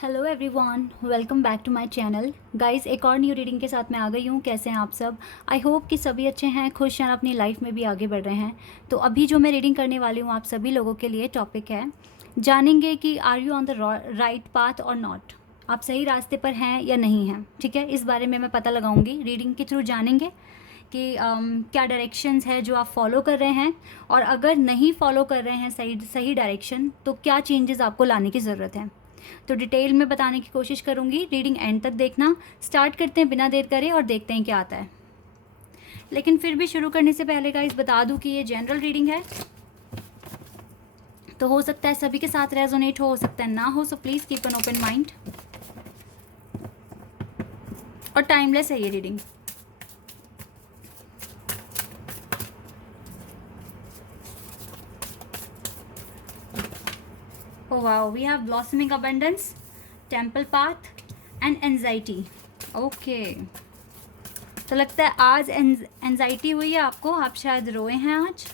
Hello everyone, welcome back to my channel. Guys, एक और new reading के साथ मैं आ गई हूँ। कैसे हैं आप सब? आई होप कि सभी अच्छे हैं, खुश हैं, अपनी लाइफ में भी आगे बढ़ रहे हैं। तो अभी जो मैं रीडिंग करने वाली हूँ आप सभी लोगों के लिए टॉपिक है, जानेंगे कि are you on the right path और नॉट। आप सही रास्ते पर हैं या नहीं हैं। ठीक है, इस बारे में मैं पता लगाऊंगी, रीडिंग के थ्रू जानेंगे कि क्या डायरेक्शंस है जो आप फॉलो कर रहे हैं, और अगर नहीं फॉलो कर रहे हैं सही सही डायरेक्शन, तो क्या चेंजेस आपको लाने की ज़रूरत है। तो डिटेल में बताने की कोशिश करूंगी, रीडिंग एंड तक देखना। स्टार्ट करते हैं बिना देर करे और देखते हैं क्या आता है। लेकिन फिर भी शुरू करने से पहले गाइस बता दूं कि ये जनरल रीडिंग है, तो हो सकता है सभी के साथ रेजोनेट हो सकता है ना हो, so please keep an open mind. और टाइमलेस है ये reading. Oh wow, we have blossoming abundance, temple path and anxiety. Okay. तो लगता है आज एंजाइटी हुई है आपको, आप शायद रोए हैं आज।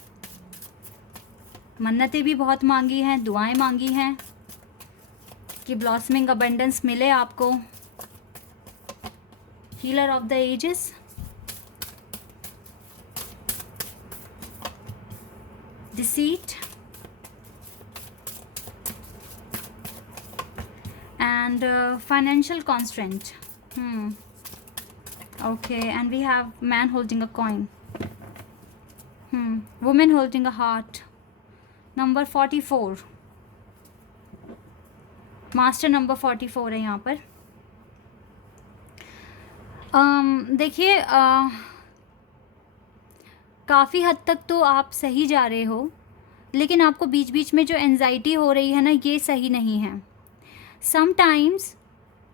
मन्नतें भी बहुत मांगी हैं, दुआएं मांगी हैं कि ब्लॉसमिंग अबंडेंस मिले आपको। Healer of the ages, deceit and financial constraint. Okay, and we have man holding a coin. Woman holding a heart. Number 44. Master number 44 है यहाँ पर। देखिए, काफ़ी हद तक तो आप सही जा रहे हो, लेकिन आपको बीच बीच में जो एंजाइटी हो रही है ना, ये सही नहीं है। समटाइम्स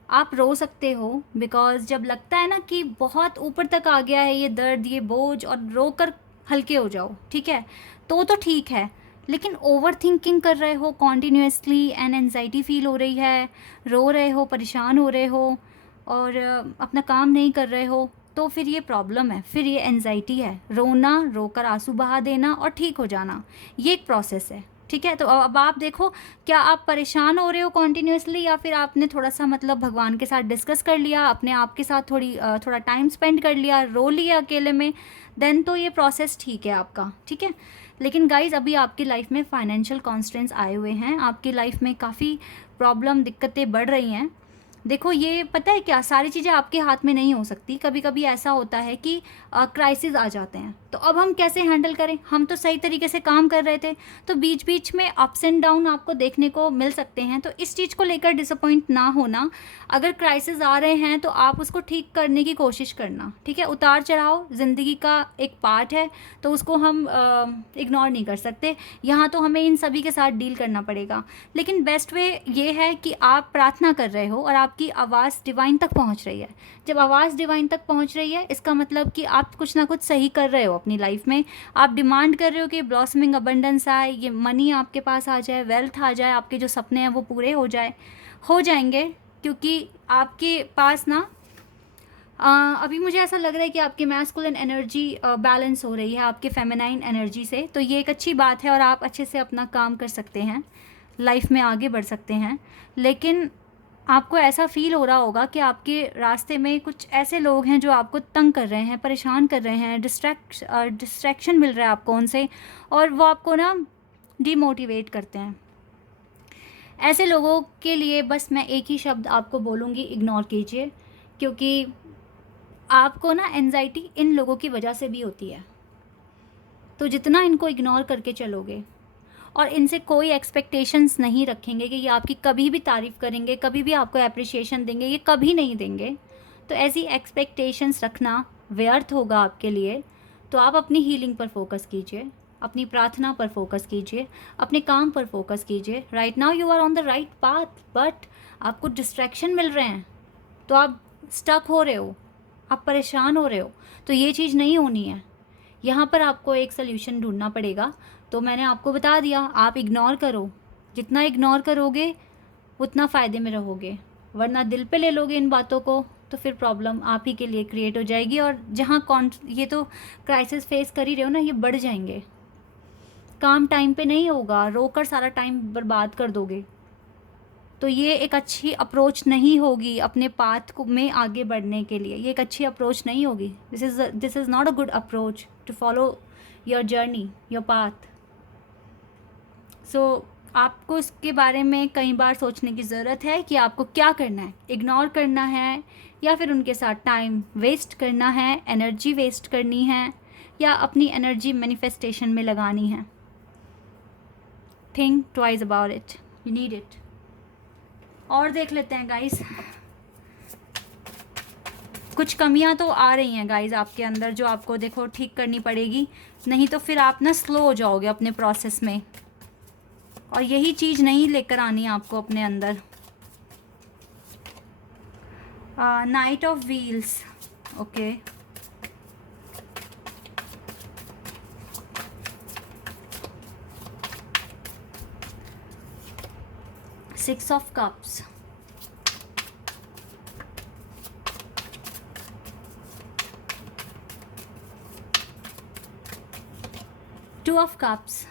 आप रो सकते हो, बिकॉज जब लगता है ना कि बहुत ऊपर तक आ गया है ये दर्द, ये बोझ, और रो कर हल्के हो जाओ, ठीक है, तो ठीक है। लेकिन ओवर थिंकिंग कर रहे हो कॉन्टीन्यूसली एंड एनजाइटी फील हो रही है, रो रहे हो, परेशान हो रहे हो, और अपना काम नहीं कर रहे हो, तो फिर ये प्रॉब्लम है, फिर ये एनजाइटी है। रोना, रोकर आंसू बहा देना और ठीक हो जाना, ये एक प्रोसेस है। ठीक है, तो अब आप देखो, क्या आप परेशान हो रहे हो कॉन्टीन्यूसली, या फिर आपने थोड़ा सा मतलब भगवान के साथ डिस्कस कर लिया, अपने आप के साथ थोड़ा टाइम स्पेंड कर लिया, रो लिया अकेले में, देन तो ये प्रोसेस ठीक है आपका। ठीक है, लेकिन गाइज अभी आपकी लाइफ में फाइनेंशियल कॉन्स्टेंट्स आए हुए हैं, आपकी लाइफ में काफ़ी प्रॉब्लम, दिक्कतें बढ़ रही हैं। देखो, ये पता है क्या, सारी चीज़ें आपके हाथ में नहीं हो सकती। कभी कभी ऐसा होता है कि क्राइसिस आ जाते हैं, तो अब हम कैसे हैंडल करें। हम तो सही तरीके से काम कर रहे थे, तो बीच बीच में अप्स एंड डाउन आपको देखने को मिल सकते हैं, तो इस चीज़ को लेकर डिसअपॉइंट ना होना। अगर क्राइसिस आ रहे हैं तो आप उसको ठीक करने की कोशिश करना। ठीक है, उतार चढ़ाव ज़िंदगी का एक पार्ट है, तो उसको हम इग्नोर नहीं कर सकते। यहाँ तो हमें इन सभी के साथ डील करना पड़ेगा। लेकिन बेस्ट वे ये है कि आप प्रार्थना कर रहे हो और आपकी आवाज़ डिवाइन तक पहुँच रही है। जब आवाज़ डिवाइन तक पहुँच रही है, इसका मतलब कि आप कुछ ना कुछ सही कर रहे हो अपनी लाइफ में। आप डिमांड कर रहे हो कि ब्लॉसमिंग अबंडेंस आए, ये मनी आपके पास आ जाए, वेल्थ आ जाए, आपके जो सपने हैं वो पूरे हो जाएंगे, क्योंकि आपके पास ना अभी मुझे ऐसा लग रहा है कि आपकी मैस्कुलिन एनर्जी बैलेंस हो रही है आपके फेमिनाइन एनर्जी से, तो ये एक अच्छी बात है और आप अच्छे से अपना काम कर सकते हैं, लाइफ में आगे बढ़ सकते हैं। लेकिन आपको ऐसा फील हो रहा होगा कि आपके रास्ते में कुछ ऐसे लोग हैं जो आपको तंग कर रहे हैं, परेशान कर रहे हैं, डिस्ट्रैक्शन मिल रहा है आपको उनसे, और वो आपको ना डीमोटिवेट करते हैं। ऐसे लोगों के लिए बस मैं एक ही शब्द आपको बोलूँगी, इग्नोर कीजिए, क्योंकि आपको ना एंजाइटी इन लोगों की वजह से भी होती है। तो जितना इनको इग्नोर करके चलोगे और इनसे कोई एक्सपेक्टेशंस नहीं रखेंगे कि ये आपकी कभी भी तारीफ़ करेंगे, कभी भी आपको अप्रिशिएशन देंगे, ये कभी नहीं देंगे, तो ऐसी एक्सपेक्टेशंस रखना व्यर्थ होगा आपके लिए। तो आप अपनी हीलिंग पर फोकस कीजिए, अपनी प्रार्थना पर फोकस कीजिए, अपने काम पर फोकस कीजिए। Right now you are on the right path, but आपको डिस्ट्रैक्शन मिल रहे हैं, तो आप स्टक हो रहे हो, आप परेशान हो रहे हो, तो ये चीज़ नहीं होनी है। यहाँ पर आपको एक सल्यूशन ढूंढना पड़ेगा। तो मैंने आपको बता दिया, आप इग्नोर करो, जितना इग्नोर करोगे उतना फ़ायदे में रहोगे, वरना दिल पे ले लोगे इन बातों को, तो फिर प्रॉब्लम आप ही के लिए क्रिएट हो जाएगी। और जहाँ ये तो क्राइसिस फेस कर ही रहे हो ना, ये बढ़ जाएंगे। काम टाइम पे नहीं होगा, रोकर सारा टाइम बर्बाद कर दोगे, तो ये एक अच्छी अप्रोच नहीं होगी अपने पाथ को में आगे बढ़ने के लिए, ये एक अच्छी अप्रोच नहीं होगी। This is not a good approach to follow your journey, your path. So आपको इसके बारे में कई बार सोचने की ज़रूरत है कि आपको क्या करना है, इग्नोर करना है या फिर उनके साथ टाइम वेस्ट करना है, एनर्जी वेस्ट करनी है, या अपनी एनर्जी मैनिफेस्टेशन में लगानी है। Think twice about it, you need it. और देख लेते हैं गाइस, कुछ कमियां तो आ रही हैं गाइस आपके अंदर जो आपको देखो ठीक करनी पड़ेगी, नहीं तो फिर आप ना स्लो हो जाओगे अपने प्रोसेस में, और यही चीज़ नहीं लेकर आनी है आपको अपने अंदर। Knight of wheels, okay, six of cups, two of cups,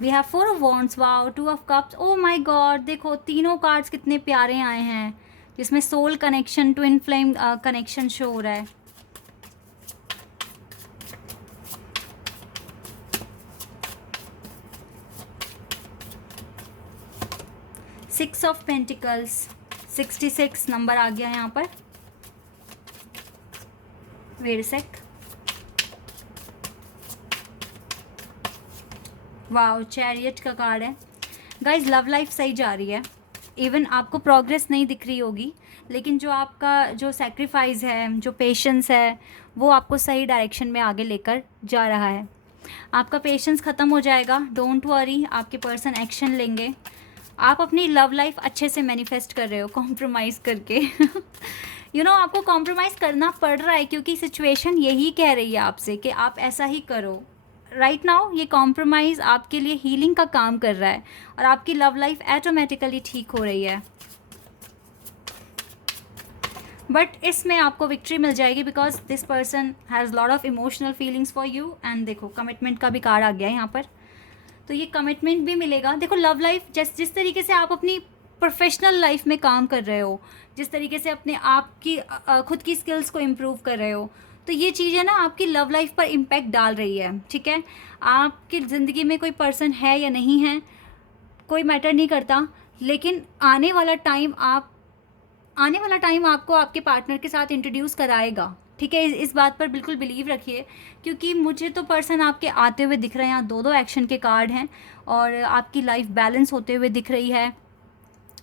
we have four of wands, wow, two of cups, oh my God, देखो तीनों कार्ड्स कितने प्यारे आए हैं, जिसमें soul connection, twin flame connection show हो रहा है। सिक्स ऑफ पेंटिकल्स, 66 नंबर आ गया यहाँ पर। वेट सेक, वाओ, चैरियट का कार्ड है। गाइज लव लाइफ सही जा रही है, इवन आपको प्रोग्रेस नहीं दिख रही होगी, लेकिन जो आपका जो सेक्रीफाइस है, जो पेशेंस है, वो आपको सही डायरेक्शन में आगे लेकर जा रहा है। आपका पेशेंस ख़त्म हो जाएगा, डोंट वरी, आपके पर्सन एक्शन लेंगे। आप अपनी लव लाइफ अच्छे से मैनिफेस्ट कर रहे हो कॉम्प्रोमाइज़ करके यू नो आपको कॉम्प्रोमाइज़ करना पड़ रहा है क्योंकि सिचुएशन यही कह रही है आपसे कि आप ऐसा ही करो। राइट नाउ ये कॉम्प्रोमाइज़ आपके लिए हीलिंग का काम कर रहा है और आपकी लव लाइफ ऑटोमेटिकली ठीक हो रही है। बट इसमें आपको विक्ट्री मिल जाएगी because this person has lot of emotional feelings for you. And देखो कमिटमेंट का भी कार्ड आ गया है यहाँ पर, तो ये कमिटमेंट भी मिलेगा। देखो लव लाइफ जिस तरीके से आप अपनी प्रोफेशनल लाइफ में काम कर रहे हो, जिस तरीके से अपने आप की खुद की स्किल्स को इम्प्रूव कर रहे हो, तो ये चीज़ें ना आपकी लव लाइफ पर इम्पैक्ट डाल रही है। ठीक है, आपकी ज़िंदगी में कोई पर्सन है या नहीं है कोई मैटर नहीं करता, लेकिन आने वाला टाइम आपको आपके पार्टनर के साथ इंट्रोड्यूस कराएगा। ठीक है, इस बात पर बिल्कुल बिलीव रखिए क्योंकि मुझे तो पर्सन आपके आते हुए दिख रहे हैं। यहाँ दो एक्शन के कार्ड हैं और आपकी लाइफ बैलेंस होते हुए दिख रही है।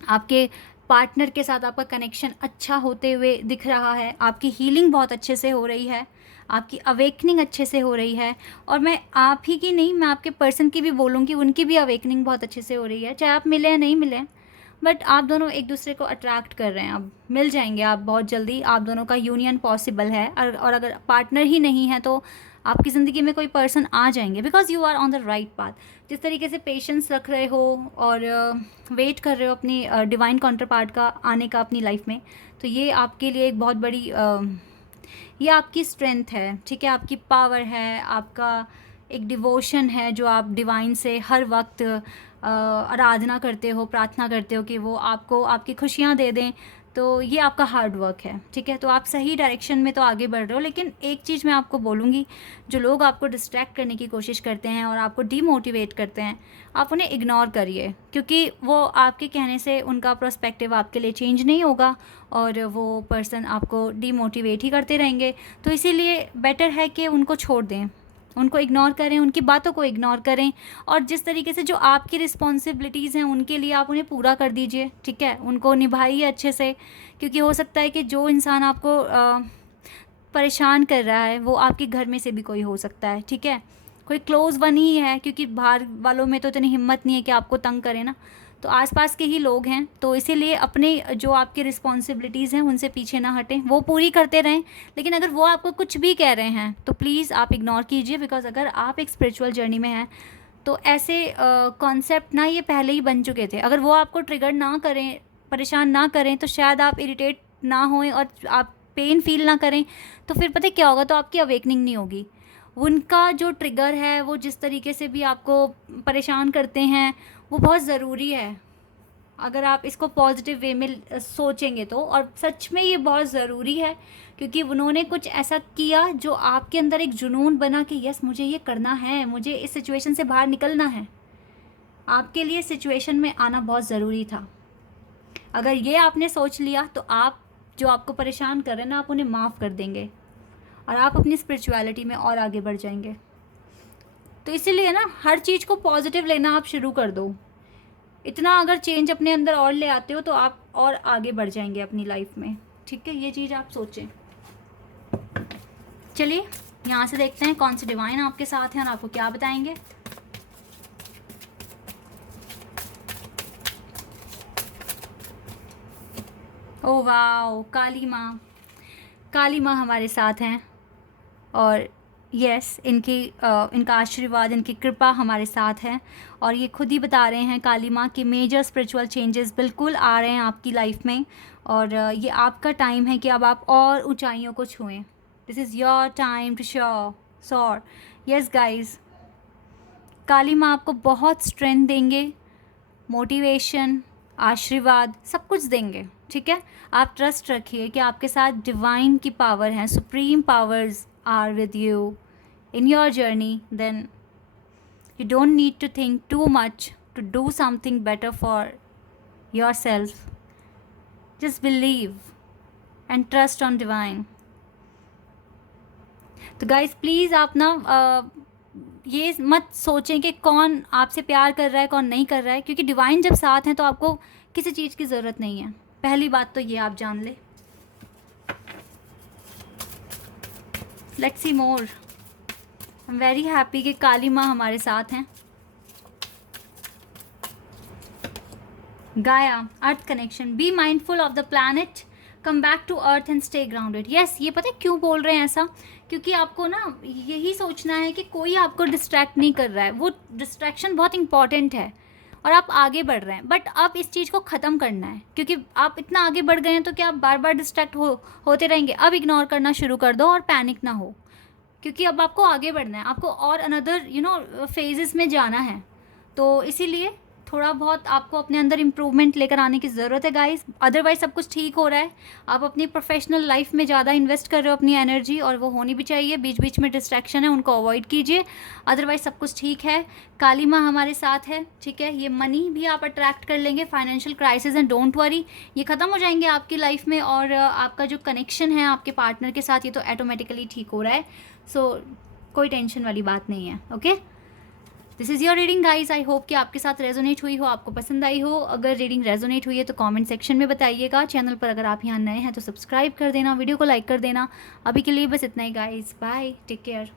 आपके पार्टनर के साथ आपका कनेक्शन अच्छा होते हुए दिख रहा है। आपकी हीलिंग बहुत अच्छे से हो रही है, आपकी अवेकनिंग अच्छे से हो रही है। और मैं आप ही की नहीं, मैं आपके पर्सन की भी बोलूँगी, उनकी भी अवेकनिंग बहुत अच्छे से हो रही है। चाहे आप मिले या नहीं मिले, बट आप दोनों एक दूसरे को अट्रैक्ट कर रहे हैं। अब मिल जाएंगे आप बहुत जल्दी, आप दोनों का यूनियन पॉसिबल है। और अगर पार्टनर ही नहीं है तो आपकी ज़िंदगी में कोई पर्सन आ जाएंगे because you are on the right path. जिस तरीके से पेशेंस रख रहे हो और वेट कर रहे हो अपनी डिवाइन काउंटर पार्ट का आने का अपनी लाइफ में, तो ये आपके लिए एक बहुत बड़ी ये आपकी स्ट्रेंथ है। ठीक है, आपकी पावर है, आपका एक डिवोशन है जो आप डिवाइन से हर वक्त आराधना करते हो, प्रार्थना करते हो कि वो आपको आपकी खुशियाँ दे दें। तो ये आपका हार्ड वर्क है। ठीक है, तो आप सही डायरेक्शन में तो आगे बढ़ रहे हो। लेकिन एक चीज़ मैं आपको बोलूँगी, जो लोग आपको डिस्ट्रैक्ट करने की कोशिश करते हैं और आपको डीमोटिवेट करते हैं, आप उन्हें इग्नोर करिए क्योंकि वो आपके कहने से उनका पर्सपेक्टिव आपके लिए चेंज नहीं होगा और वो पर्सन आपको डीमोटिवेट ही करते रहेंगे। तो इसीलिए बेटर है कि उनको छोड़ दें, उनको इग्नोर करें, उनकी बातों को इग्नोर करें और जिस तरीके से जो आपकी रिस्पॉन्सिबिलिटीज़ हैं उनके लिए आप उन्हें पूरा कर दीजिए। ठीक है, उनको निभाइए अच्छे से क्योंकि हो सकता है कि जो इंसान आपको परेशान कर रहा है वो आपके घर में से भी कोई हो सकता है। ठीक है, कोई क्लोज़ वन ही है क्योंकि बाहर वालों में तो इतनी हिम्मत नहीं है कि आपको तंग करें ना, तो आसपास के ही लोग हैं। तो इसीलिए अपने जो आपकी रिस्पॉन्सिबिलिटीज़ हैं उनसे पीछे ना हटें, वो पूरी करते रहें। लेकिन अगर वो आपको कुछ भी कह रहे हैं तो प्लीज़ आप इग्नोर कीजिए बिकॉज अगर आप एक स्पिरिचुअल जर्नी में हैं तो ऐसे कॉन्सेप्ट ना ये पहले ही बन चुके थे। अगर वो आपको ट्रिगर ना करें, परेशान ना करें, तो शायद आप इरिटेट ना होएं और आप पेन फील ना करें, तो फिर पता है क्या होगा, तो आपकी अवेकनिंग नहीं होगी। उनका जो ट्रिगर है, वो जिस तरीके से भी आपको परेशान करते हैं, वो बहुत ज़रूरी है अगर आप इसको पॉजिटिव वे में सोचेंगे तो। और सच में ये बहुत ज़रूरी है, क्योंकि उन्होंने कुछ ऐसा किया जो आपके अंदर एक जुनून बना कि यस मुझे ये करना है, मुझे इस सिचुएशन से बाहर निकलना है। आपके लिए सिचुएशन में आना बहुत ज़रूरी था। अगर ये आपने सोच लिया तो आप जो आपको परेशान कर रहे हैं ना, आप उन्हें माफ़ कर देंगे और आप अपनी स्पिरिचुअलिटी में और आगे बढ़ जाएंगे। तो इसीलिए ना हर चीज़ को पॉजिटिव लेना आप शुरू कर दो। इतना अगर चेंज अपने अंदर और ले आते हो तो आप और आगे बढ़ जाएंगे अपनी लाइफ में। ठीक है, ये चीज़ आप सोचें। चलिए यहाँ से देखते हैं कौन से डिवाइन आपके साथ हैं और आपको क्या बताएंगे। ओ वाओ, काली माँ, काली माँ हमारे साथ हैं और यस इनका आशीर्वाद, इनकी कृपा हमारे साथ है। और ये खुद ही बता रहे हैं काली माँ कि मेजर स्पिरिचुअल चेंजेस बिल्कुल आ रहे हैं आपकी लाइफ में और ये आपका टाइम है कि अब आप और ऊंचाइयों को छुएं। This is your time to soar. Yes guys, Kali माँ आपको बहुत स्ट्रेंथ देंगे, मोटिवेशन, आशीर्वाद, सब कुछ देंगे। ठीक है, आप ट्रस्ट रखिए कि आपके साथ डिवाइन की पावर है, supreme powers are with you in your journey. Then you don't need to think too much to do something better for yourself. Just believe and trust on divine. तो guys please आप ना ये मत सोचें कि कौन आपसे प्यार कर रहा है कौन नहीं कर रहा है, क्योंकि डिवाइन जब साथ हैं तो आपको किसी चीज़ की ज़रूरत नहीं है। पहली बात तो ये आप जान ले। Let's see more. I am very happy कि काली माँ हमारे साथ हैं। Gaia, earth connection, be mindful of the planet, come back to earth and stay grounded. Yes, ये पता है क्यों बोल रहे हैं ऐसा, क्योंकि आपको ना यही सोचना है कि कोई आपको डिस्ट्रैक्ट नहीं कर रहा है। वो डिस्ट्रैक्शन बहुत इंपॉर्टेंट है और आप आगे बढ़ रहे हैं, बट अब इस चीज़ को ख़त्म करना है, क्योंकि आप इतना आगे बढ़ गए हैं तो क्या आप बार बार डिस्ट्रैक्ट होते रहेंगे। अब इग्नोर करना शुरू कर दो और पैनिक ना हो, क्योंकि अब आपको आगे बढ़ना है, आपको और अनदर फेजेस में जाना है। तो इसीलिए थोड़ा बहुत आपको अपने अंदर इम्प्रूवमेंट लेकर आने की ज़रूरत है गाइस। अदरवाइज सब कुछ ठीक हो रहा है, आप अपनी प्रोफेशनल लाइफ में ज़्यादा इन्वेस्ट कर रहे हो अपनी एनर्जी, और वो होनी भी चाहिए। बीच बीच में डिस्ट्रैक्शन है, उनको अवॉइड कीजिए, अदरवाइज सब कुछ ठीक है। काली माँ हमारे साथ है। ठीक है, ये मनी भी आप अट्रैक्ट कर लेंगे, financial crisis and don't worry, ये ख़त्म हो जाएंगे आपकी लाइफ में। और आपका जो कनेक्शन है आपके पार्टनर के साथ, ये तो ऑटोमेटिकली ठीक हो रहा है। सो कोई टेंशन वाली बात नहीं है। Okay, this is your reading guys. I hope कि आपके साथ रेजोनेट हुई हो, आपको पसंद आई हो। अगर रीडिंग रेजोनेट हुई है तो कमेंट सेक्शन में बताइएगा। चैनल पर अगर आप यहाँ नए हैं तो सब्सक्राइब कर देना, वीडियो को लाइक कर देना। अभी के लिए बस इतना ही गाइज, बाय, टेक केयर।